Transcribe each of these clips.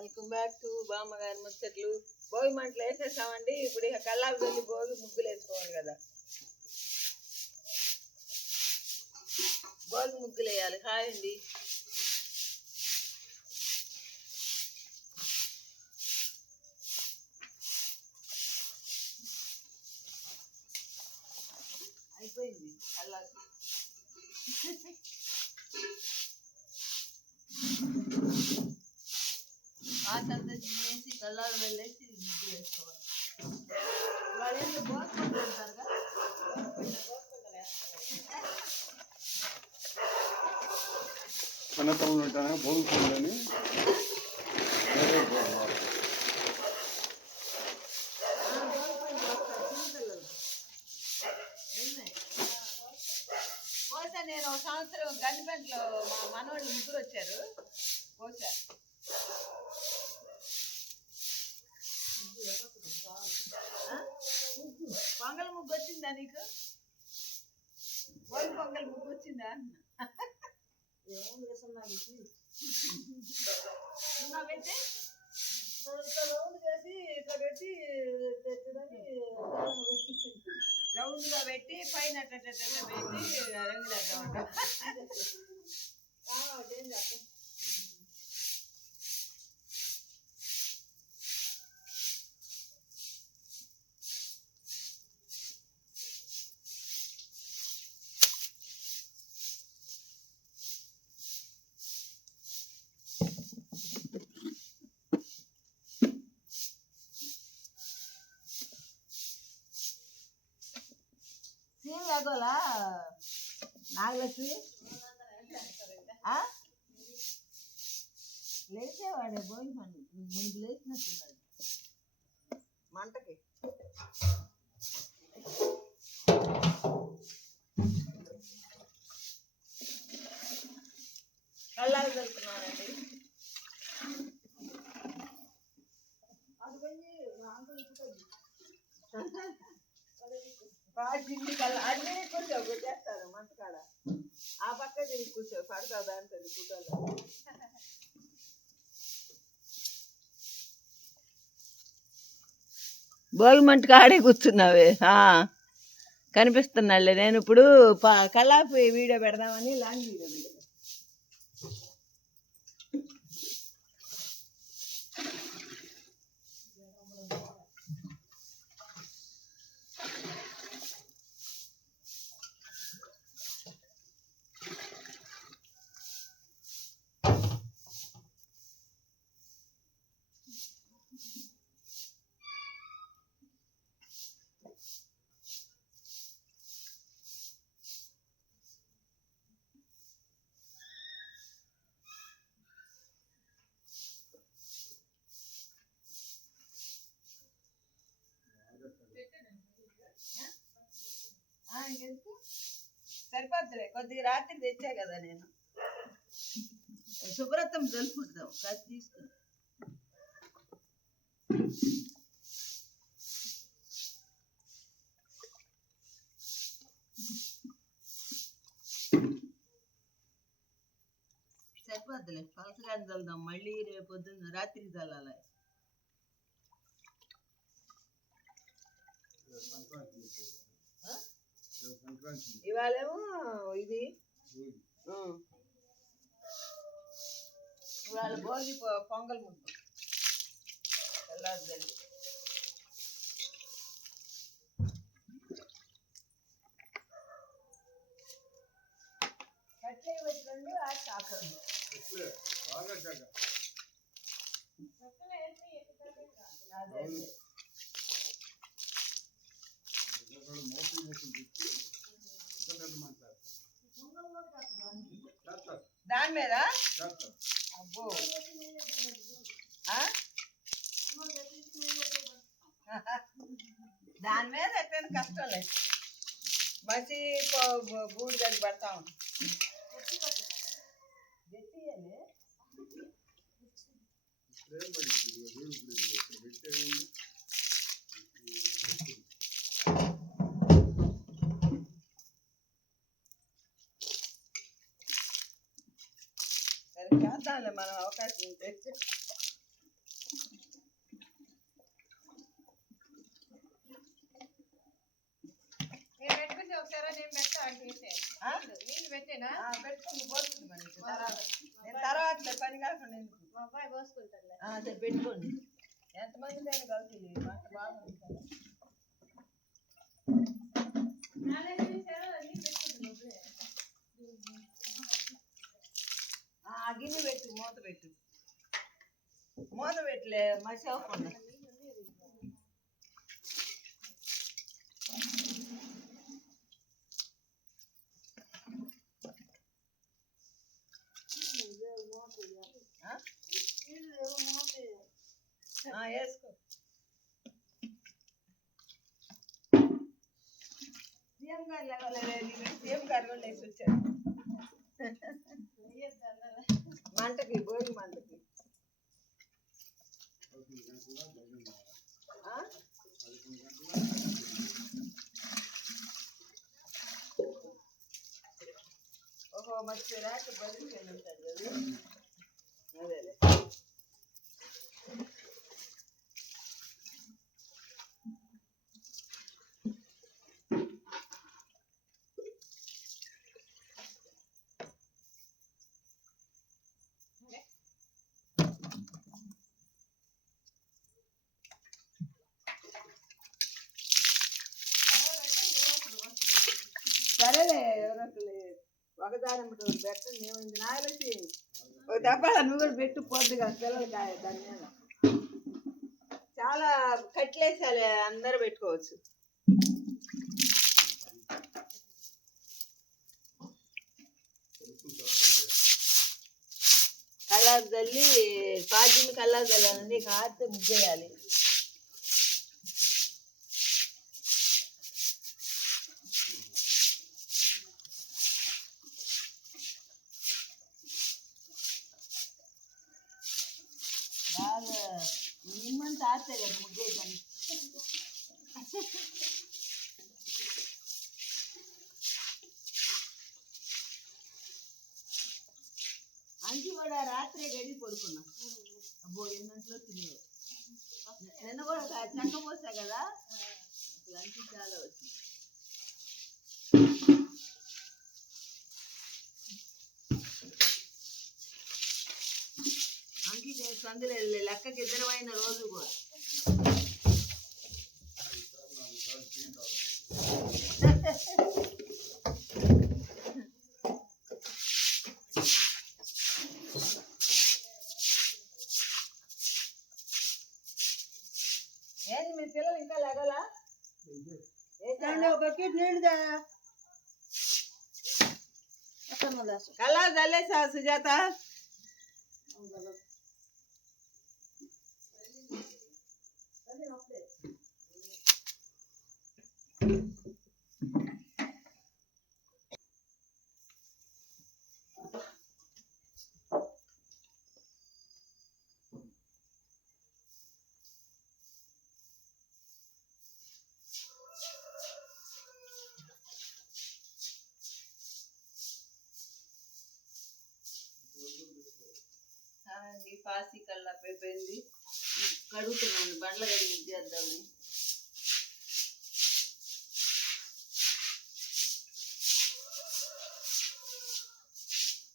Welcome back to బామ్మగారి ముచ్చట్లు. భోగి మంటలు వేసేసామండి. ఇప్పుడు ఇక కల్లాపు వెళ్ళి భోగి ముగ్గులు వేసుకోవాలి కదా. భోగి ముగ్గులు వేయాలి. హాయ్ అండి అయిపోయింది కల్లాపు పాతంతా కల్లాలు వెళ్ళేసి ముగ్గులు వేసుకోవాలి వాళ్ళు ఏంటో గోసుకుంటూ ఉంటారుగా ఉంటానే నేను ఒక సంవత్సరం గండిపెంటలో మా మనవాళ్ళు ముగ్గురు వచ్చారు. పోసా ఆ? పొంగల్ ముగ్గు వచ్చిందా నీకు? భోగి పొంగల్ ముగ్గు వచ్చిందా అన్న? సున్నా పెట్టి రౌండ్గా పెట్టి పైన అట్ట అట్ట అట్ట పెట్టి రంగులేద్దామంట కాగోలా నాగలక్ష్మి? లేచేవాడే భోగి పండు. మునుపు లేచినట్టున్నాడు. మంటకి. కళ్ళాలు దొరుకుతున్నానండి బాగా జిల్లి కళ్ళ కూర్చో ఆ పక్క తిరిగి కూర్చో పడతావు అంటుంది ఫోటోలో. భోగి మంటకు కూర్చున్నావే కనిపిస్తున్నాళ్ళే నేను ఇప్పుడు కళ్ళాపు వీడియో పెడదామని లాంగ్ వీడియో ఇంకెందుకు? సరిపోద్దులే. కొద్దిగా రాత్రి తెచ్చా కదా నేను. శుభ్రతం జలుపుద్దాం కాదు తీసుకుని. సరిపోద్దులే. పలసగా చల్దాం మళ్ళీ రేపు పొద్దున్న రాత్రి చల్లాలి ఆ? సంక్రాంతి ఇవాళేమో ఇది. ఇవాళ భోగి పొంగల్ ముద్దు తెల్లారి కట్టే పెట్టండి ఆ ఇట్లే, బాగా. దాని మీద చేస్తారు. అబ్బో ఆ? దాని మీద ఎట్లయినా కష్టం లేదు మసి గూడు దగ్గర పెడతా ఉంటాం గట్టిగానే ఉంటే మనం అవకాశం ఉంటే తర్వాత పని కాకుండా సరే పెట్టుకోండి ఎంతమంది నేను కలుగుతుంది వంట బాగుంది ఆ గిన్నె పెట్టు మూత పెట్టు. మూత పెట్టలే మసి అవ్వకుండా. ఆ? ఆ, వేసుకో. సీఎం గారు లేవలేదు సీఎం గారు కూడా లేచి వచ్చారు? మంటకి భోగి మంటకి. ఓహో మర్చి రాక బదిలీ అదేలే. సరేలే ఎవరొకరు ఒకదాని పెట్టండి ఏమైంది? ఒక దెబ్బ నువ్వు కూడా పెట్టు పొద్దుగా పిల్లలు కాయ దాని మీద. చాలా కట్లేసాలి అందరూ పెట్టుకోవచ్చు. కల్లాకు తల్లి పాజిని కల్లాకు చల్లాలండి ఇక ముగ్గేయాలి బాగా నిమ్మంతా కదా ముగ్గేయడానికి అంచి కూడా రాత్రే గడి పడుకున్నా. అబ్బో ఎన్నంట్లో తినేవు నిన్న కూడా ఒక చెక్క పోసా కదా? అసలు అంచి చాలా వచ్చింది. అంకి నేను సందులో వెళ్ళే లెక్కకి ఇద్దరమైన రోజు కూడా. ఏంది మీ పిల్లలు ఇంకా లెగలా? బకెట్ నీళ్ళు కల్లా చల్లేసా సుజాత? పాసి కల్లా అయిపోయింది కడుగుతున్నాను బండ్ల కడిగి చేద్దామని.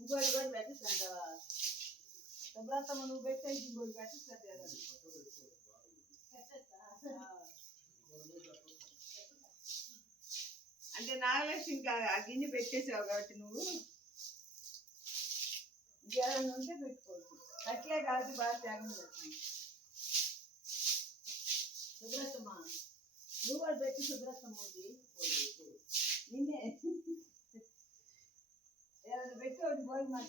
ఇంకోటి కూడా పెట్టిస్తాంటావా శుభ్రతమ్మ నువ్వు పెట్టే ఇంకోటి పెట్టిస్తా అంటే నాగలక్ష్మి ఇంకా ఆ గిన్నె పెట్టేసావు కాబట్టి నువ్వు. ఇంకేదైనా ఉంటే పెట్టుకోవచ్చు. అట్లే కాదు బాగా త్యాగం చేస్తుంది సుబ్రతమ్మ నువ్వు కూడా పెట్టి సుబ్రతమ్మ ఉంది. నిన్నే. ఏదైనా పెట్టి ఒకటి పోయి మాట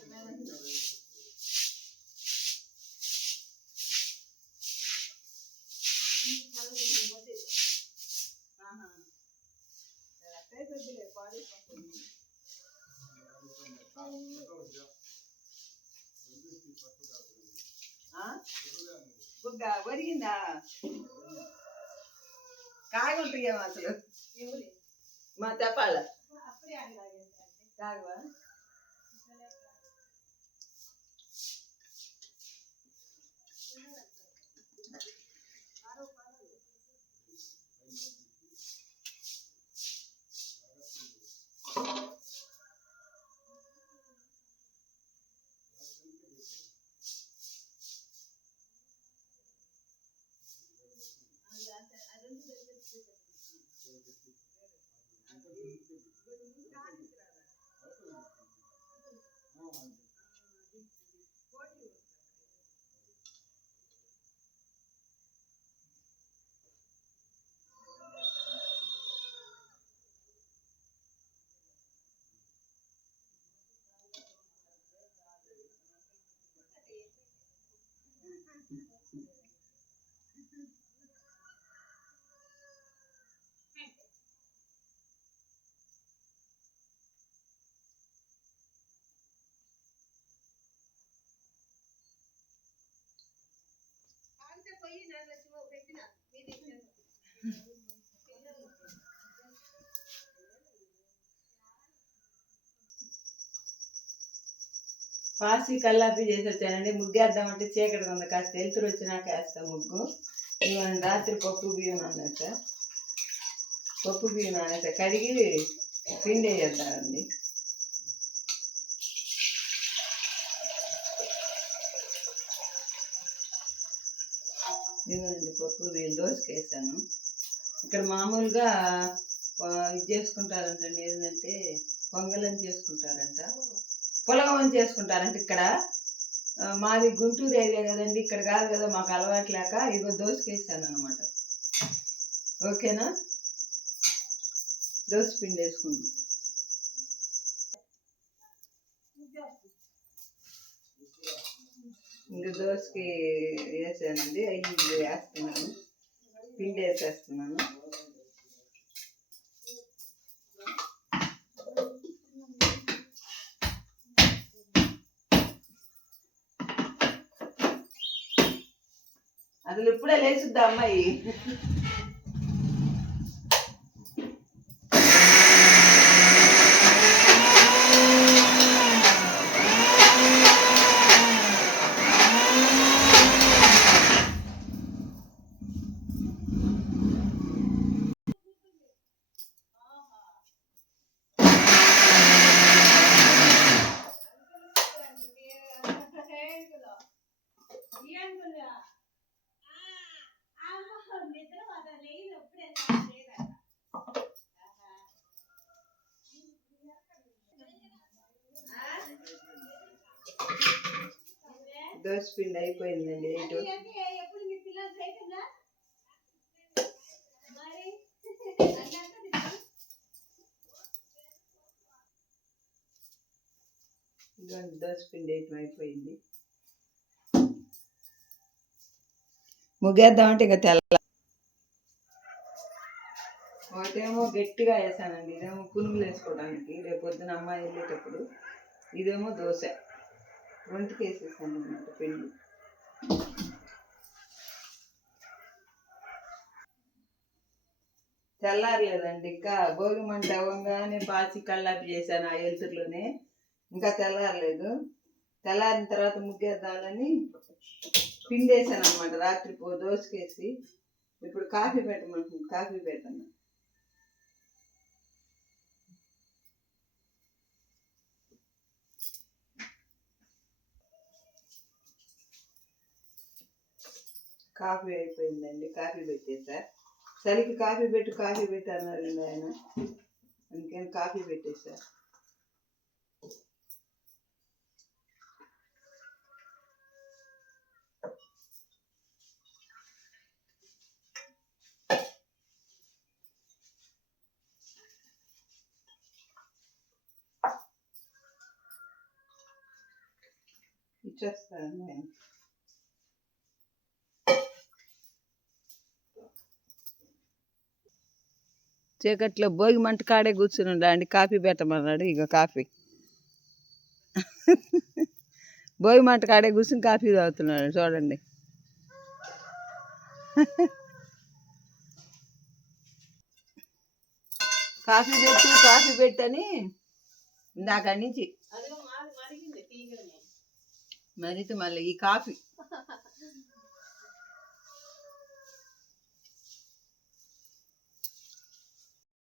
అట్టే కొద్దిలే పాడైపోతుంది ఆ? బుగ్గ ఒరిగిందా కాగుంటాయేమో అసలు? మా తెప్పాల. అప్పుడే అడిగాను Thank you. పాసి కల్లాపి చేసి వచ్చానండి ముగ్గేద్దామంటే చీకటి ఉంది. కాస్త వెలుతురు వచ్చినాక వేస్తాం ముగ్గు. ఇవ్వండి రాత్రి పప్పు బియ్యం నానేసా పప్పు బియ్యం నానేసా కడిగి పిండి వేద్దామండి. ఇవ్వండి పప్పు బియ్యం దోసకేసాను. ఇక్కడ మామూలుగా ఇది ఇది చేసుకుంటారంటండి. ఏంటంటే పొంగలని చేసుకుంటారంట. పులగమని చేసుకుంటారంట ఇక్కడ. మాది గుంటూరు ఏరియా కదండి. ఇక్కడ కాదు కదా మాకు అలవాటు లేక ఇదిగో దోసుకేసాను అనమాట ఓకేనా? దోశ పిండి వేసుకుందాం. ఇంక దోశకి వేసానండి. అవి వేస్తున్నాను. పిండి వేసేస్తున్నాను అసలు ఇప్పుడే లేచుద్దా అమ్మాయి? దోశ పిండి అయిపోయిందండి ఇటు. ఎప్పుడు మీ పిల్లలు చేయకుండా మరి? ఇదిగోండి దోశ పిండి వేయటం అయిపోయింది. ముగ్గేద్దామంటే ఇక తెల్ల ఒకటేమో గట్టిగా వేసానండి. ఇదేమో పునుగులు వేసుకోవడానికి. రేపు పొద్దున అమ్మాయి వెళ్ళేటప్పుడు ఇదేమో దోశ. రెండుకి వేసేసాను అనమాట పిండి. తెల్లారలేదండి. ఇంకా భోగి మంట అవ్వగానే పాచి కల్లాపి చేశాను ఆ ఎలుతురులోనే. ఇంకా తెల్లారలేదు. తెల్లారిన తర్వాత ముగ్గేద్దామని పిండేసాను అనమాట రాత్రి పో దోసకేసి ఇప్పుడు కాఫీ పెట్టమంటుంది కాఫీ పెట్టను కాఫీ అయిపోయిందండి కాఫీ పెట్టేసా. చలికి కాఫీ పెట్టు కాఫీ పెట్టు అన్నారండి ఆయన. అందుకని కాఫీ పెట్టేసా. ఇచ్చేస్తాను నేను చీకట్లో భోగి మంట కాడే కూర్చుని అండి కాఫీ పెట్టమన్నాడు. ఇక కాఫీ. భోగి మంట కాడే కూర్చుని కాఫీ తాగుతున్నాడు. చూడండి. కాఫీ పెట్టి కాఫీ పెట్టని ఇందాక నుంచి మరైతే మళ్ళీ ఈ కాఫీ.